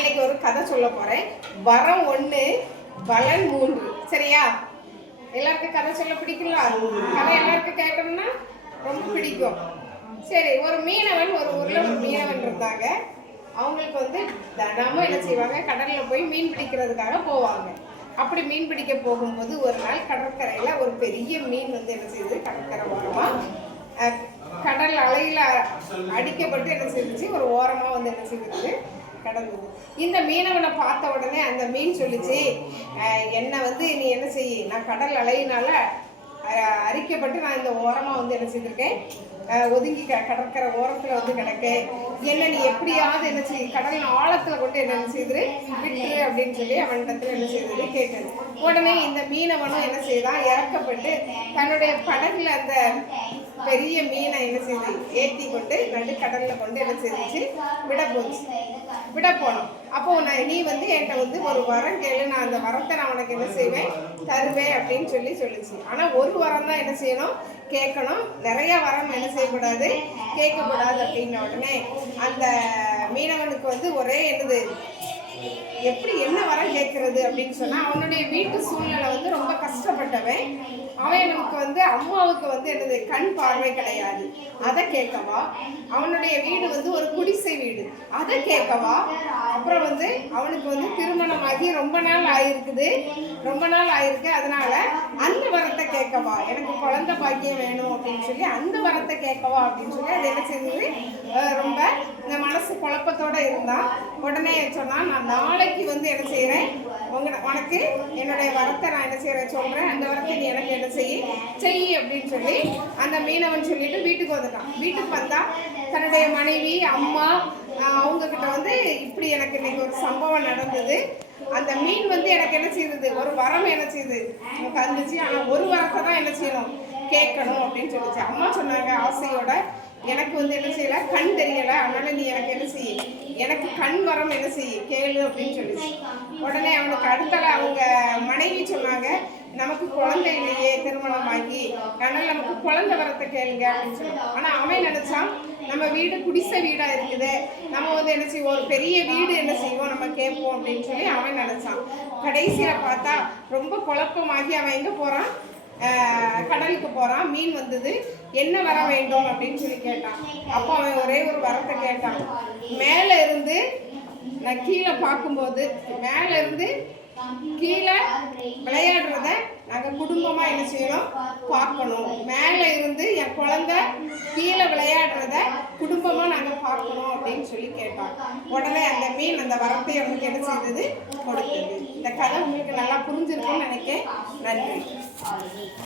இன்னைக்கு ஒரு கதை சொல்ல போறேன். வரம் ஒன்று பலன் மூன்று. சரியா? எல்லாருக்கும் கதை சொல்ல பிடிக்குங்களா? கதை எல்லாருக்கும் கேட்கணும்னா ரொம்ப பிடிக்கும். சரி ஒரு மீனவன் ஒரு ஊர்ல ஒரு மீனவன் இருந்தாங்க. அவங்களுக்கு வந்து தினமும் என்ன செய்வாங்க? கடல்ல போய் மீன் பிடிக்கிறதுக்காக போவாங்க. அப்படி மீன் பிடிக்க போகும்போது ஒரு நாள் கடற்கரையில ஒரு பெரிய மீன் வந்து என்ன செய்யுது கடற்கரை ஓரமாக கடல் அலையில அடிக்கப்பட்டு என்ன செஞ்சு ஒரு ஓரமாக வந்து என்ன செய்திருக்கு கடந்தது இந்த மீனவனை பார்த்த உடனே அந்த மீன் சொல்லிச்சு என்னை வந்து நீ என்ன செய்ய நான் கடல் அலையினால அரிக்கப்பட்டு நான் இந்த ஓரமாக வந்து என்ன செய்திருக்கேன் ஒதுங்கி க கடற்கரை ஓரத்தில் வந்து கிடக்கேன். என்ன நீ எப்படியாவது என்ன செய்ய கடல் ஆழத்தில் கொண்டு என்ன செய்யுது விட்டு அப்படின்னு சொல்லி அவனிடத்துல என்ன செய்தது கேட்டது உடனே இந்த மீனவனும் என்ன செய்தான்? இறக்கப்பட்டு தன்னுடைய படகுல அந்த பெரிய மீனை என்ன செய்து ஏற்றி கொண்டு நடு கடலில் கொண்டு என்ன செஞ்சு விட போச்சு விட போனோம் அப்போ நான் நீ வந்து என்கிட்ட வந்து ஒரு வரம் கேளு நான் அந்த வரத்தை நான் உனக்கு என்ன செய்வேன் தருவேன் அப்படின்னு சொல்லி சொல்லிச்சு. ஆனால் ஒரு வரம் தான் என்ன செய்யணும்? கேட்கணும். நிறைய வரம் என்ன செய்யக்கூடாது? கேட்கக்கூடாது அப்படின்ன உடனே அந்த மீனவனுக்கு வந்து ஒரே என்னது எப்படி என்ன வரம் கேட்கறது? அப்படின்னு சொன்னால் அவனுடைய வீட்டு சூழ்நிலை வந்து ரொம்ப கஷ்டப்பட்டவன். அவன் நமக்கு வந்து அம்மாவுக்கு வந்து என்னது கண் பார்வை கிடையாது. அதை கேட்கவா? அவனுடைய வீடு வந்து ஒரு குடிசை வீடு. அதை கேட்கவா? அப்புறம் வந்து அவனுக்கு வந்து திருமணமாகி ரொம்ப நாள் ஆயிருக்குது. ரொம்ப நாள் ஆயிருக்கு. அதனால அந்த வரத்தை கேட்கவா? எனக்கு குழந்தை பாக்கியம் வேணும் அப்படின்னு சொல்லி அந்த வரத்தை கேட்கவா அப்படின்னு சொல்லி அது என்ன செஞ்சது ரொம்ப இந்த மனசு குழப்பத்தோட இருந்தால் உடனே சொன்னால் நான் நாளைக்கு வந்து என்ன செய்யறேன் உங்க உனக்கு என்னுடைய வரத்தை நான் என்ன செய்யறேன் சொல்றேன். அந்த வரத்தை நீ எனக்கு என்ன செய் செய் அப்படின்னு சொல்லி அந்த மீனவன் சொல்லிட்டு வீட்டுக்கு வந்துட்டான். வீட்டுக்கு வந்தா தன்னுடைய மனைவி அம்மா அவங்கக்கிட்ட அவங்க கிட்ட வந்து இப்படி எனக்கு இன்னைக்கு ஒரு சம்பவம் நடந்தது. அந்த மீன் வந்து எனக்கு என்ன செய்யுது ஒரு வரம் என்ன செய்யுது எனக்கு வந்துச்சு ஆனால் ஒரு வரத்தை தான் என்ன செய்யணும்? கேட்கணும் அப்படின்னு சொல்லிச்சு. அம்மா சொன்னாங்க ஆசையோட எனக்கு வந்து என்ன செய்யல? கண் தெரியல. அதனால நீ எனக்கு என்ன செய்ய? எனக்கு கண் வரம் என்ன செய்ய? கேளு அப்படின்னு சொல்லிச்சு. உடனே அவனுக்கு அடுத்தல அவங்க மனைவி சொன்னாங்க நமக்கு குழந்தை இல்லையே திருமணம் ஆகி அதனால நமக்கு குழந்தை வரத்தை கேளுங்க அப்படின்னு சொல்லுவோம் ஆனால் அவன் நினைச்சான் நம்ம வீடு குடிசை வீடாக இருக்குது. நம்ம வந்து என்ன செய்வோம்? ஒரு பெரிய வீடு என்ன செய்வோம்? நம்ம கேட்போம் அப்படின்னு சொல்லி அவன் நினைச்சான். கடைசியில் பார்த்தா ரொம்ப குழப்பமாகி அவன் எங்கே போகிறான் கடலுக்கு போகிறான் மீன் வந்தது என்ன வர வேண்டும்? அப்படின்னு சொல்லி கேட்டான். அப்போ அவன் ஒரே ஒரு வரத்தை கேட்டான். மேலே இருந்து நான் கீழே பார்க்கும்போது மேலே இருந்து கீழே விளையாடுறத நாங்கள் குடும்பமாக என்ன செய்யணும் பார்க்கணும். மேலே இருந்து என் குழந்தை கீழே விளையாடுறத குடும்பமாக நாங்கள் பார்க்கணும் அப்படின்னு சொல்லி கேட்டோம் உடனே அந்த மீன் அந்த வரத்தை அவங்களுக்கு என்ன செய்தது? கொடுத்தது. இந்த கதை உங்களுக்கு நல்லா புரிஞ்சிருக்கும்னு நினைக்கிறேன் நன்றி.